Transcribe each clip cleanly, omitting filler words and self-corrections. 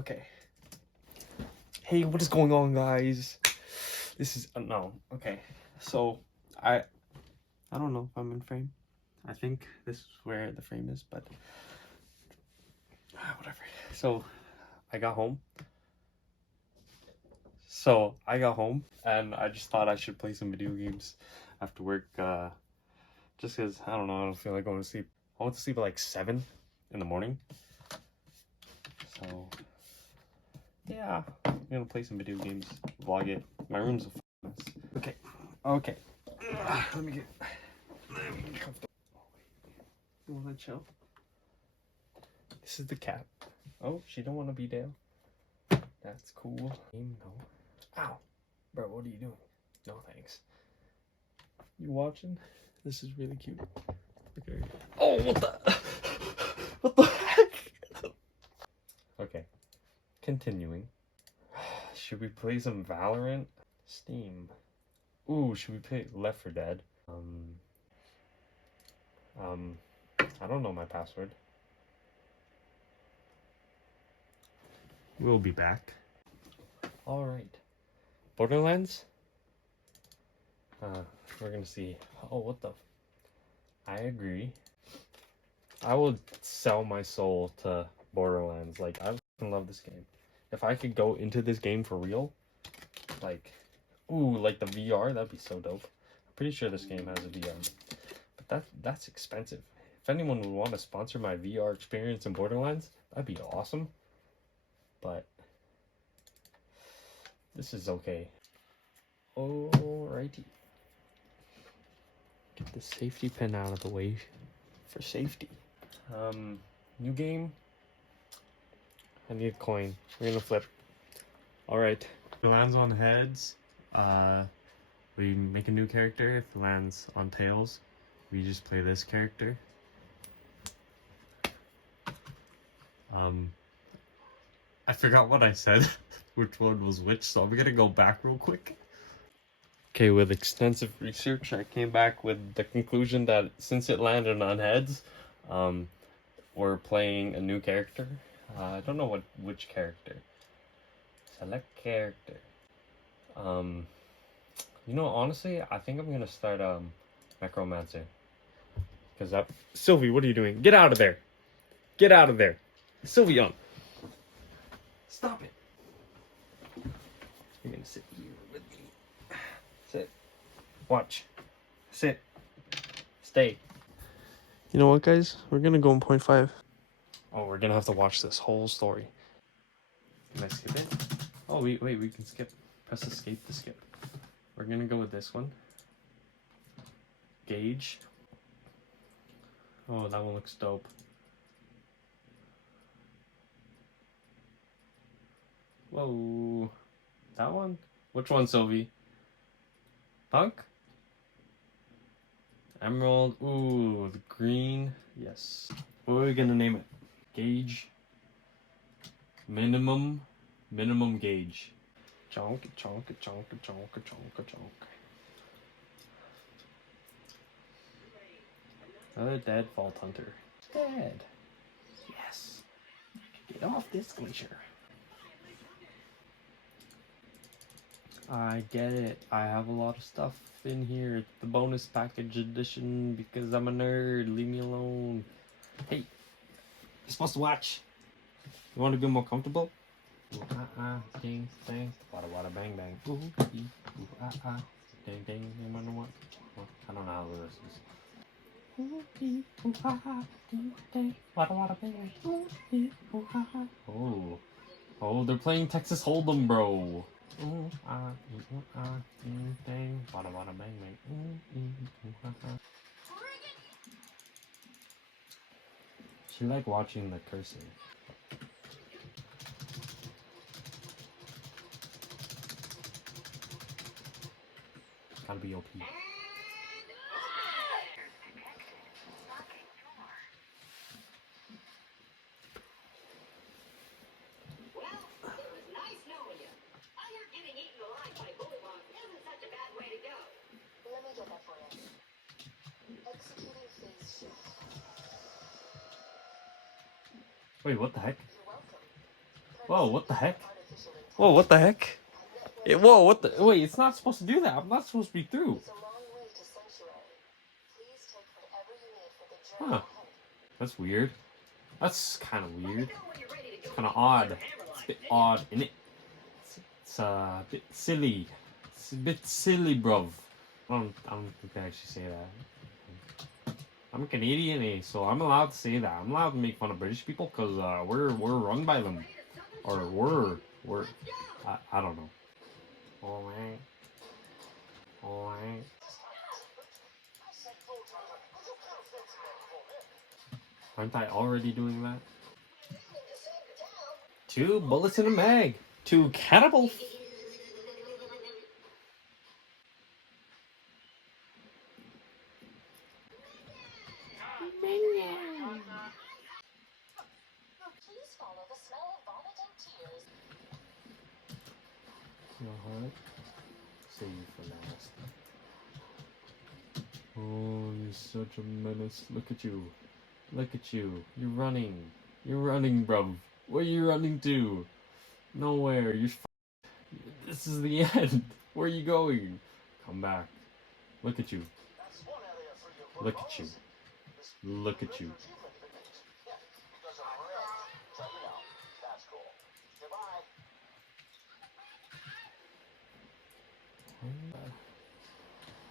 Okay. Hey, what is going on, guys? This is no. Okay. So I don't know if I'm in frame. I think this is where the frame is, but whatever. So I got home. And I just thought I should play some video games after work. Just because I don't know, I don't feel like going to sleep. I went to sleep at like 7 in the morning. So yeah, I'm gonna play some video games, vlog it. My room's a mess. Okay. Let me get comfortable. You wanna chill? This is the cat. Oh, she don't want to be down. That's cool. No. Ow, bro, what are you doing? No thanks. You watching? This is really cute. Okay. Oh, what the? What the heck? Okay. Continuing. Should we play some Valorant? Steam. Ooh, should we play Left 4 Dead? I don't know my password. We'll be back. All right. Borderlands? We're gonna see. Oh, what the? I agree. I would sell my soul to Borderlands. Like, I love this game. If I could go into this game for real, like, ooh, like the VR, that'd be so dope. I'm pretty sure this game has a VR, but that's expensive. If anyone would want to sponsor my VR experience in Borderlands, that'd be awesome. But this is okay. Alrighty. Get the safety pin out of the way for safety. New game. I need a coin. We're gonna flip. Alright. If it lands on heads, we make a new character. If it lands on tails, we just play this character. I forgot what I said, which one was which, so I'm gonna go back real quick. Okay, with extensive research, I came back with the conclusion that since it landed on heads, we're playing a new character. I don't know which character. Select character. You know, honestly, I think I'm gonna start Necromancer. Cause Sylvie, what are you doing? Get out of there! Get out of there! Sylvie, stop it! You're gonna sit here with me. Sit. Watch. Sit. Stay. You know what, guys? We're gonna go in 0.5. Oh, we're gonna have to watch this whole story. Can I skip it? Oh, wait, we can skip. Press escape to skip. We're gonna go with this one. Gauge. Oh, that one looks dope. Whoa. That one? Which one, Sylvie? Punk? Emerald. Ooh, the green. Yes. What are we gonna name it? Gauge. Minimum gauge. Chonk, chonk, chonk, chonk, chonk, chonk. Another dead Vault Hunter. Dead. Yes. Get off this glacier. I get it. I have a lot of stuff in here. It's the bonus package edition because I'm a nerd. Leave me alone. Hey, you're supposed to watch. You want to get more comfortable? Ding, ding, wada wada bang bang. Ooh, ding, ding, ding, no matter what. I don't know how this is. Oh, they're playing Texas Hold'em, bro. She like watching the cursor. Gotta be OP. Wait, what the heck? Whoa, what the heck? Whoa, what the heck? Whoa, what the? Wait, it's not supposed to do that. I'm not supposed to be through. Huh. That's weird. That's kind of weird. It's kind of odd. It's a bit odd, isn't it? It's a bit silly. It's a bit silly, bruv. I don't think I actually say that. I'm a Canadian, so I'm allowed to say that. I'm allowed to make fun of British people because we're run by them, or we're I don't know. Alright. Alright. Aren't I already doing that? 2 bullets in a mag. 2 cannibals. Save you for last. Oh, you're such a menace. Look at you. Look at you. You're running. You're running, bruv. Where are you running to? Nowhere. You're This is the end. Where are you going? Come back. Look at you. Look at you. Look at you.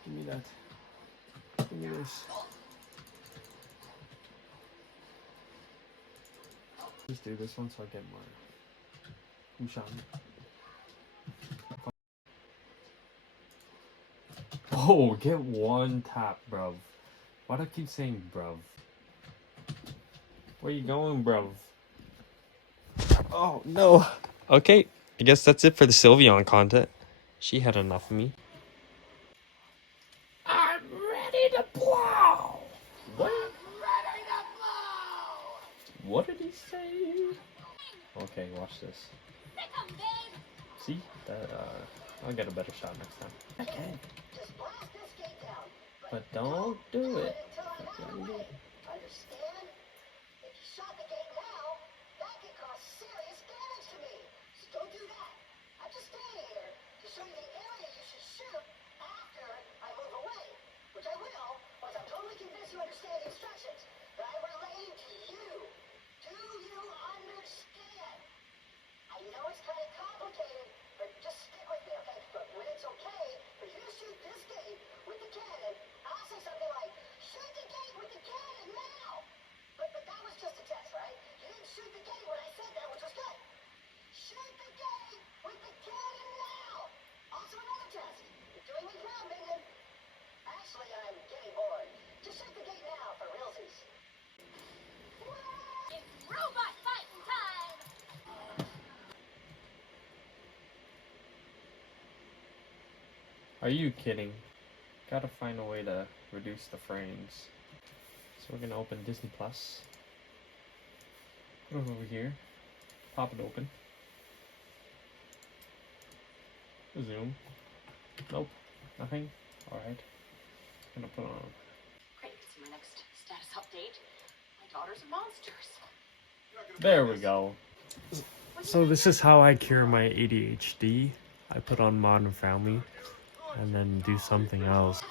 Give me that. Give me this. Just do this one so I get more. Who shot me? Oh, get 1 tap, bruv. Why do I keep saying bruv? Where you going, bruv? Oh, no. Okay, I guess that's it for the Sylveon content. She had enough of me. I'm ready to blow! What? I'm ready to blow! What did he say? Okay, watch this. See? That, I'll get a better shot next time. Okay. But don't do it. Are you kidding? Gotta find a way to reduce the frames. So we're gonna open Disney Plus. Put it over here. Pop it open. Zoom. Nope. Nothing. Alright. Gonna put on. Great, see my next status update. My daughters are monsters. There we go. So this is how I cure my ADHD. I put on Modern Family and then do something else.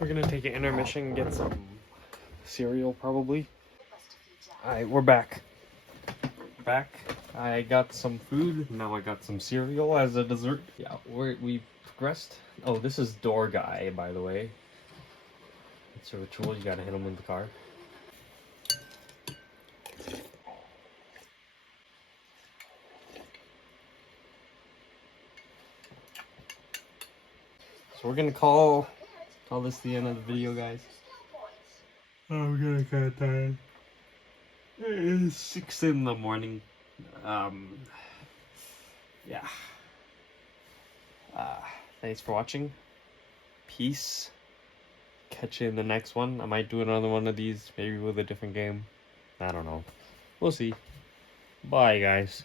We're gonna take an intermission and get some cereal probably. Alright, we're back. I got some food, now I got some cereal as a dessert. Yeah, we progressed. Oh, this is Door Guy, by the way. It's a ritual, you gotta hit him with the car. So we're gonna call this the end of the video, guys. Oh, we're gonna cut time. It's 6 in the morning. Yeah. Thanks for watching. Peace. Catch you in the next one. I might do another one of these, maybe with a different game. I don't know. We'll see. Bye, guys.